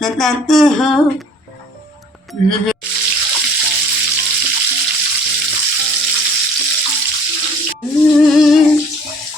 सताते हो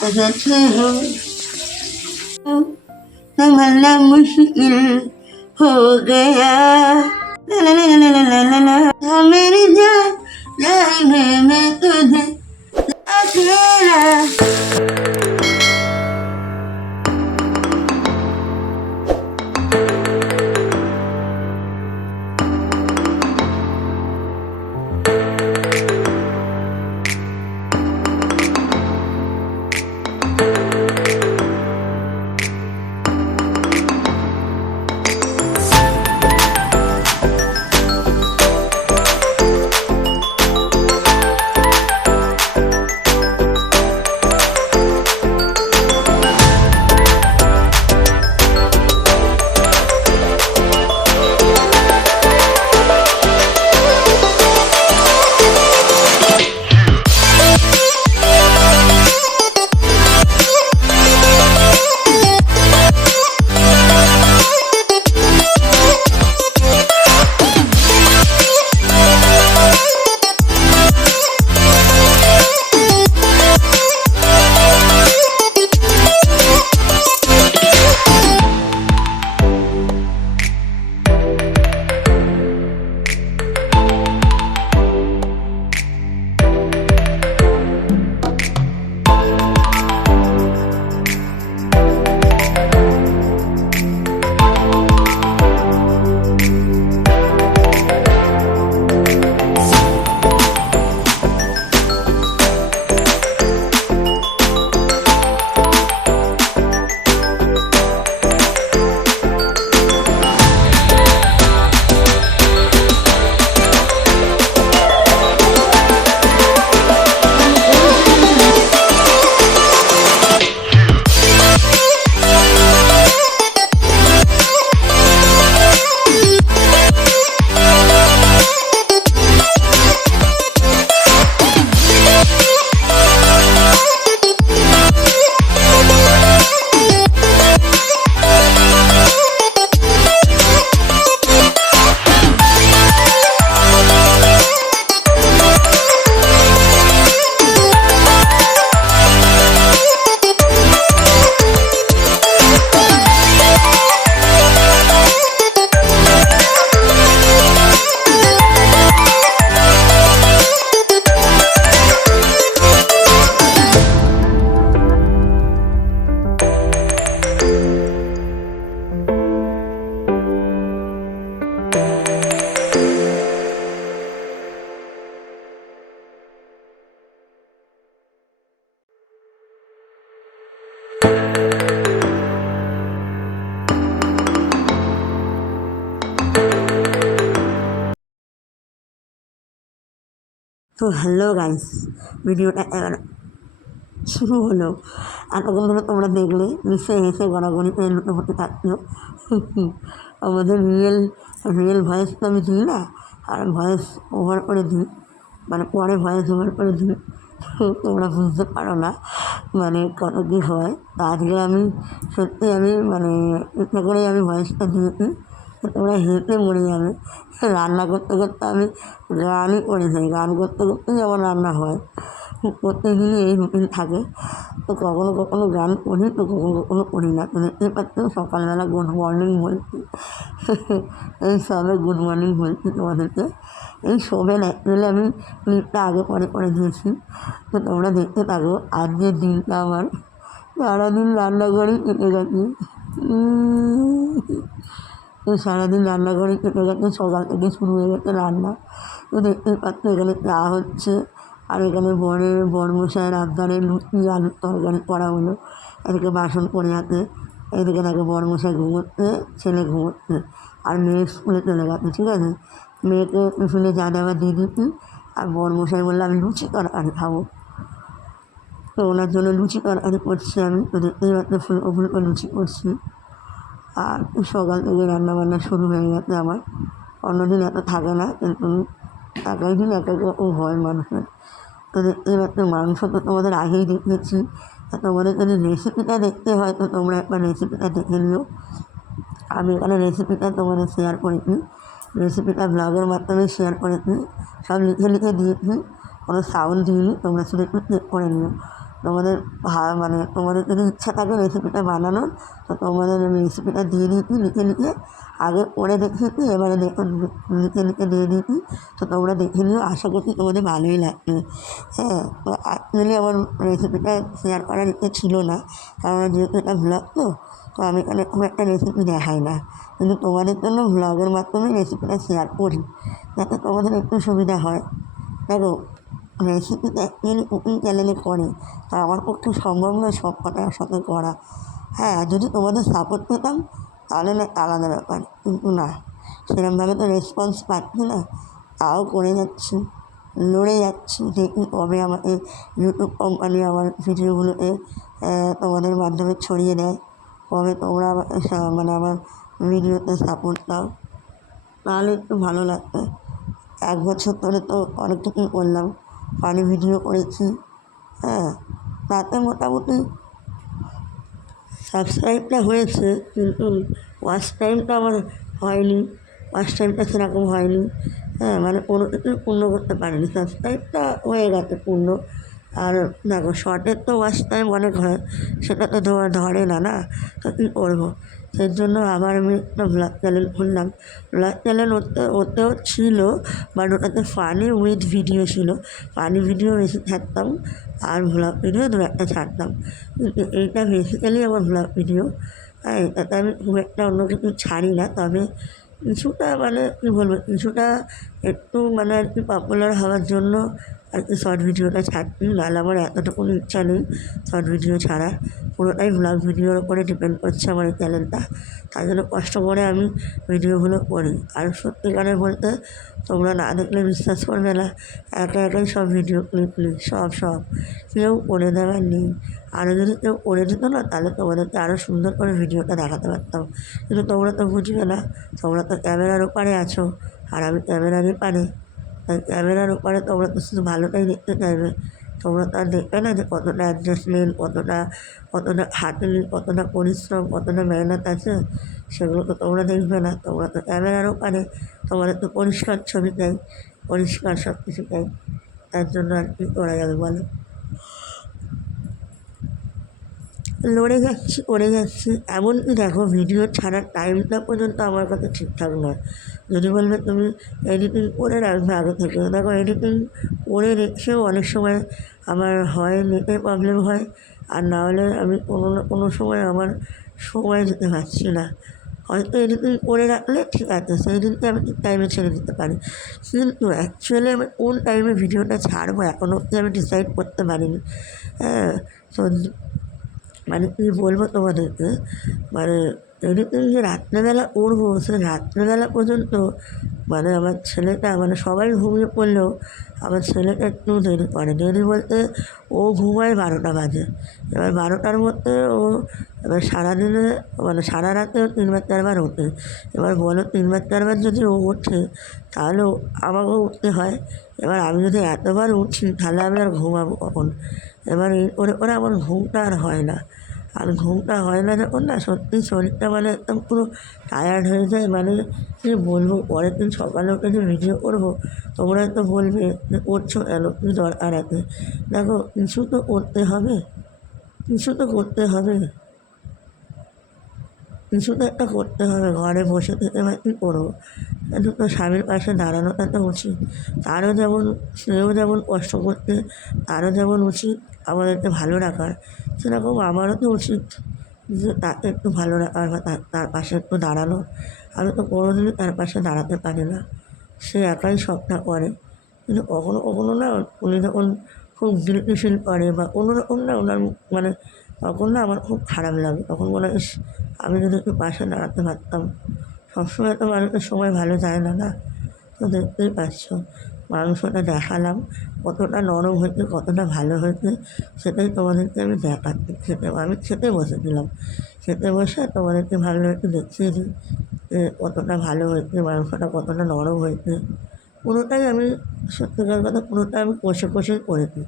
सताते हो संभलना मुश्किल हो गया ला ला ला ला ला ला ला ला मेरी जान जाने मैं तुझे अकेला তো হ্যালো গাইস, ভিডিওটা এবার শুরু হলো। এতক্ষণ ধরে তোমরা দেখলে নিশ্চয়ই হেসে গড়াগড়িতে লুটোপুটি থাকলো। আমাদের রিয়েল ভয়েস তো আমি দিই না, আর ভয়েস ওভার করে দিই, মানে পরে ভয়েস ওভার করে দিই। তোমরা বুঝতে পারো না মানে কত কী হয়। তা আজকে আমি সত্যি মানে ইচ্ছা করেই আমি ভয়েসটা দিয়েছি, তোমরা হেঁটে মরে যাবে। রান্না করতে করতে আমি গানই করে যাই, গান করতে করতেই আমার রান্না হয়। প্রত্যেকদিনই এই রুটিন থাকে। তো কখনো কখনো গান করি, তো কখনো কখনো করি না। তো দেখতে পাচ্ছ সকালবেলা গুড মর্নিং বলছি, এই সবে গুড মর্নিং বলছি তোমাদেরকে। এই শোবে না, অ্যাকচুয়ালি আমি ক্লিপটা আগে পরে করে দিয়েছি, তো তোমরা দেখতে থাকো। আজকের দিনটা আমার সারাদিন রান্নাঘরেই কেটে গেছে। তো সারাদিন রান্নাঘরেই কেটে গেছে, সকাল থেকে শুরু হয়ে গেছে রান্না। তো দেখতেই পাচ্ছ এখানে চা হচ্ছে, আর এখানে বরমশাইয়ের আবদারে লুচি আলুর তরকারি করা হলো। এদিকে বাসন পড়ে আছে, এদিকে তাকে বরমশাই ঘুমোচ্ছে, ছেলে ঘুমোচ্ছে, আর মেয়ে স্কুলে চলে গেছে। ঠিক আছে, মেয়েকে টিফিনে চা দেওয়া দিয়ে দিচ্ছি, আর বরমশাই বললে আমি লুচি তরকারি খাবো, তো ওনার জন্য লুচি তরকারি করছি আমি। তো দেখতেই পাচ্ছি ফুলকো লুচি করছি। আর সকাল থেকে রান্নাবান্না শুরু হয়ে গেছে আমার। অন্যদিন এত থাকে না, কিন্তু একাই দিন এক এক রকম হয় মানুষের। তো দেখতেই পাচ্ছ মাংস তো তোমাদের আগেই দেখেছি। তোমাদের যদি রেসিপিটা দেখতে হয় তো তোমরা একবার রেসিপিটা দেখে নিও। আমি এখানে রেসিপিটা তোমাদের শেয়ার করেছি, রেসিপিটা ব্লগের মাধ্যমে শেয়ার করেছি, সব লিখে দিয়েছি, কোনো সাউন্ড দিইনি, তোমরা শুধু একটু চেক করে নিও। তোমাদের তোমাদের যদি ইচ্ছা থাকে রেসিপিটা বানানোর, তো তোমাদের আমি রেসিপিটা দিয়ে দিয়েছি লিখে আগে পড়ে দেখিয়েছি, এবারে লিখে দিয়ে দিয়েছি। তো তোমরা দেখে নিও, আশা করছি তোমাদের ভালোই লাগবে। হ্যাঁ, তো অ্যাকচুয়ালি আমার রেসিপিটা শেয়ার করার ইচ্ছে ছিল না, কারণ যেহেতু এটা ব্লগ, তো আমি এখানে খুব একটা রেসিপি দেখাই না, কিন্তু তোমাদের জন্য ব্লগের মাধ্যমে রেসিপিটা শেয়ার করি, যাতে তোমাদের একটু সুবিধা হয়। দেখো, রেসিপিটা অ্যাকচুয়ালি কুকিং চ্যানেলে করে, তা আমার পক্ষে সম্ভব নয় সব কটা একসাথে করা। হ্যাঁ, যদি তোমাদের সাপোর্ট পেতাম তাহলে না আলাদা ব্যাপার, কিন্তু না, সেরকমভাবে তো রেসপন্স পাচ্ছি না, তাও করে যাচ্ছি, লড়ে যাচ্ছি। দেখি কবে আমাকে ইউটিউব কোম্পানি আমার ভিডিওগুলোকে তোমাদের মাধ্যমে ছড়িয়ে দেয়, কবে তোমরা আমার ভিডিওতে সাপোর্ট দাও, তাহলে একটু ভালো লাগবে। 1 বছর ধরে তো অনেক কিছুই করলাম, ফানি ভিডিও করেছি। হ্যাঁ, তাতে মোটামুটি সাবস্ক্রাইবটা হয়েছে, কিন্তু ওয়াচ টাইমটা আমার হয়নি, ওয়াচ টাইমটা সেরকম হয়নি। হ্যাঁ, কোনো কিছুই পূর্ণ করতে পারিনি, সাবস্ক্রাইবটা হয়ে গেছে পূর্ণ। আর দেখো, শর্টের তো ওয়াচ টাইম অনেক হয়, সেটা তো ধরে না, তো কী করবো। সেই জন্য আবার আমি একটা ভ্লগ চ্যানেল খুললাম। ভ্লগ চ্যানেল ওতেও ছিল, বাট ওটাতে ফানি উইথ ভিডিও ছিল। ফানি ভিডিও বেশি ছাড়তাম, আর ভ্লগ ভিডিও 2-1টা ছাড়তাম, কিন্তু এইটা বেসিক্যালি আমার ভ্লগ ভিডিও। হ্যাঁ, এটাতে আমি খুব একটা অন্য কিছু ছাড়ি না, তবে কিছুটা কী বলবো, কিছুটা একটু আর কি পপুলার হওয়ার জন্য আর কি শর্ট ভিডিওটা ছাড়ছি। নাহলে আমার এতটুকু ইচ্ছা নেই শর্ট ভিডিও ছাড়ার, পুরোটাই ভ্লগ ভিডিওর উপরে ডিপেন্ড করছে আমার এই চ্যানেলটা, তাই জন্য কষ্ট করে আমি ভিডিওগুলো করি। আর সত্যিকারে বলতে, তোমরা না দেখলে বিশ্বাস করবে না, একাই সব ভিডিও ক্লিপ সব কেউ করে দেওয়ার নেই। আরও যদি কেউ করে দিত না, তাহলে তোমাদেরকে আরও সুন্দর করে ভিডিওটা দেখাতে পারতাম, কিন্তু তোমরা তো বুঝবে না, তোমরা তো ক্যামেরার ওপারে আছো, আর আমি ক্যামেরার এপারে। তাই ক্যামেরার ওপারে তোমরা তো শুধু ভালোটাই দেখতে চাইবে, তোমরা তো আর দেখবে না যে কতটা অ্যাডজাস্টমেন্ট, কতটা খাটনি, কতটা পরিশ্রম, কতটা মেহনত আছে, সেগুলো তো তোমরা দেখবে না। তোমরা তো ক্যামেরার ওপারে, তোমাদের তো পরিষ্কার ছবি চাই, পরিষ্কার সব কিছু চাই, তার জন্য আর কি করা যাবে বলো। লড়ে যাচ্ছি। এমনকি দেখো, ভিডিও ছাড়ার টাইমটা পর্যন্ত আমার কাছে ঠিকঠাক নয়। যদি বলবে তুমি এডিটিং করে রাখবে আগে থেকে, দেখো এডিটিং করে রেখেও অনেক সময় আমার হয় নেটের প্রবলেম হয়, আর না হলে আমি কোনো না কোনো সময় আমার সময় দিতে পারছি না। হয়তো এডিটিং করে রাখলে ঠিক আছে, সেই দিনকে আমি ঠিক টাইমে ছেড়ে দিতে পারি, কিন্তু অ্যাকচুয়ালি আমি কোন টাইমে ভিডিওটা ছাড়বো এখনও অবধি আমি ডিসাইড করতে পারিনি। হ্যাঁ, তো কী বলবো তোমাদেরকে, এডিটিং যে রাত্রেবেলা করবো, সে রাত্রেবেলা পর্যন্ত আমার ছেলেটা সবাই ঘুমিয়ে পড়লেও আমার ছেলেটা একটু দেরি করে। দেরি বলতে, ও ঘুমায় 12টা বাজে। এবার 12টার মধ্যে ও সারাদিনে সারা রাতেও 3-4বার ওঠে। এবার বলো, 3-4বার যদি ও ওঠে, তাহলে আমাকেও উঠতে হয়। এবার আমি যদি এতবার উঠি, তাহলে আমি আর ঘুমাবো কখন? এবার এই করে আমার ঘুমটা আর হয় না। আর ঘুমটা হয় না যখন, না সত্যি শরীরটা একদম পুরো টায়ার্ড হয়ে যায়। কী বলবো, পরের দিন সকালে উঠে যে ভিডিও করবো, তোমরা তো বলবে যে করছো কেন, কী দরকার আছে। দেখো, কিছু তো করতে হবে। কিছু তো একটা করতে হবে, ঘরে বসে থেকে বা কী করবো? একটু তো স্বামীর পাশে দাঁড়ানোটা তো উচিত। তারও যেমন, সেও যেমন কষ্ট করছে, তারও যেমন উচিত আমাদেরকে ভালো রাখার, সেরকম আমারও তো উচিত যে তাকে একটু ভালো রাখার বা তার পাশে একটু দাঁড়ানো। আমি তো কোনোদিনই তার পাশে দাঁড়াতে পারি না, সে একাই সবটা করে। কিন্তু কখনো কখনো না উনি যখন খুব গিল্টি ফিল করে বা কোনো রকম না ওনার মানে, তখন না আমার খুব খারাপ লাগে। তখন মনে হয়, ইস! আমি যদি একটু পাশে দাঁড়াতে পারতাম। সবসময় তো মানুষের সময় ভালো যায় না, না? তো দেখতেই পাচ্ছ, মাংসটা দেখালাম কতটা নরম হয়েছে, কতটা ভালো হয়েছে, সেটাই তোমাদেরকে আমি দেখাচ্ছি। আমি খেতে বসেছিলাম, খেতে বসে তোমাদেরকে ভালো একটু দেখিয়ে দিই যে কতটা ভালো হয়েছে, মাংসটা কতটা নরম হয়েছে। পুরোটাই আমি, সত্যিকার কথা, পুরোটা আমি কষে কষেই করেছি।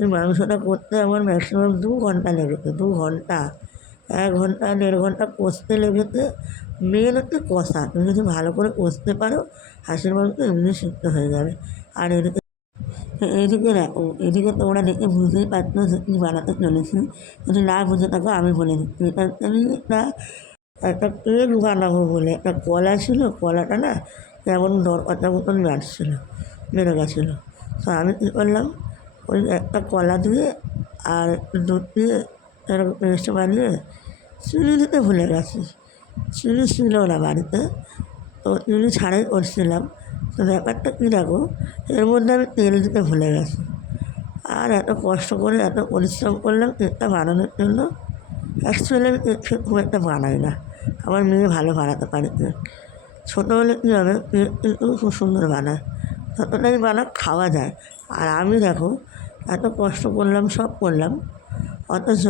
এই মাংসটা করতে আমার ম্যাক্সিমাম 2 ঘন্টা লেগেছে, 2 ঘন্টা। 1 ঘন্টা 1.5 ঘন্টা কষতে লেগেছে। মেন হচ্ছে কষা। তুমি যদি ভালো করে কষতে পারো, হাঁসের মাংস এমনি সিদ্ধ হয়ে যাবে। আর এদিকে দেখো, এদিকে তোমরা দেখে বুঝতেই পারছো যে কী বানাতে চলেছি। যদি না বুঝে থাকো আমি বলে দিচ্ছি। এটা হচ্ছে আমি একটা কেক বানাবো বলে একটা কলা ছিল, কলাটা না কেমন দরকারটা মতন বেড়ে গেছিলো। তো আমি কী করলাম, ওই একটা কলা দিয়ে আর একটু দুধ দিয়ে এরকম পেস্ট বানিয়ে চিনি দিতে ভুলে গেছি। চিনি ছিল না বাড়িতে, তো চিনি ছাড়াই করছিলাম। তো ব্যাপারটা কী দেখো, এর মধ্যে আমি তেল দিতে ভুলে গেছি। আর এত কষ্ট করে এত পরিশ্রম করলাম কেকটা বানানোর জন্য। অ্যাকচুয়ালি আমি কেক খুব একটা বানাই না, আমার মেয়ে ভালো বানাতে পারে কেক। ছোটো হলে কী হবে, কেক কিন্তু খুব সুন্দর বানায়, যতটাই বানাক খাওয়া যায়। আর আমি দেখো এত কষ্ট করলাম, সব করলাম, অথচ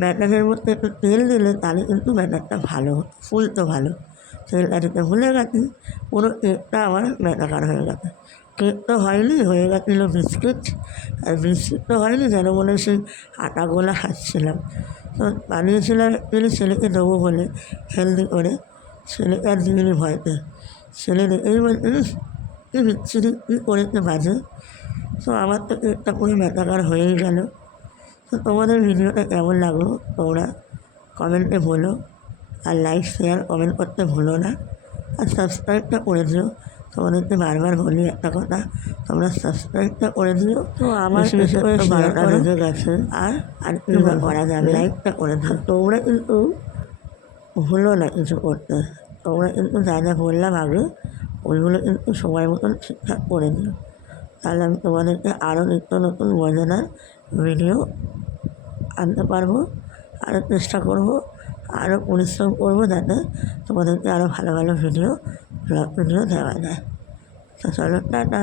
ব্যাটারের মধ্যে একটু তেল দিলে তাহলে কিন্তু ব্যাটারটা ভালো হতো, ফুলতো ভালো। তেলটা দিতে ভুলে গেছি, পুরো কেকটা আমার বেকার হয়ে গেছে। কেক তো হয়নি, হয়ে গেছিলো বিস্কিট। আর বিস্কিট তো হয়নি, যেন মনে হয় সেই আটা গোলা খাচ্ছিলাম। তো বানিয়েছিলাম অ্যাকচুয়ালি ছেলেকে দেবো বলে, হেলদি করে। ছেলেকে আর দিইনি ভয়তে। ছেলে দেখেই বলছে, ইস! কী বিচ্ছিরি, কী করেছে বাজে। তো আমার তো কেকটা পুরো বেকার হয়েই গেল। তো তোমাদের ভিডিওটা কেমন লাগলো তোমরা কমেন্টে বলো। আর লাইক, শেয়ার, কমেন্ট করতে ভুলো না। আর সাবস্ক্রাইবটা করে দিও। তোমাদেরকে বারবার বলি একটা কথা, তোমরা সাবস্ক্রাইবটা করে দিও। তো আমার বেশি করে 12টা বেজে গেছে, আর কি করা যাবে, লাইকটা করে দিও। তোমরা কিন্তু ভুলো না কিছু করতে। তোমরা কিন্তু যা যা বললাম আগে, ওইগুলো কিন্তু সময় মতন ঠিকঠাক করে দিও। তাহলে আমি তোমাদেরকে আরও নিত্য নতুন মজাদার ভিডিও আনতে পারবো। আরও চেষ্টা করবো, আরও পরিশ্রম করবো যাতে তোমাদেরকে আরও ভালো ভালো ভিডিও, ব্লগ ভিডিও দেওয়া যায়। তো চলো, টাটা।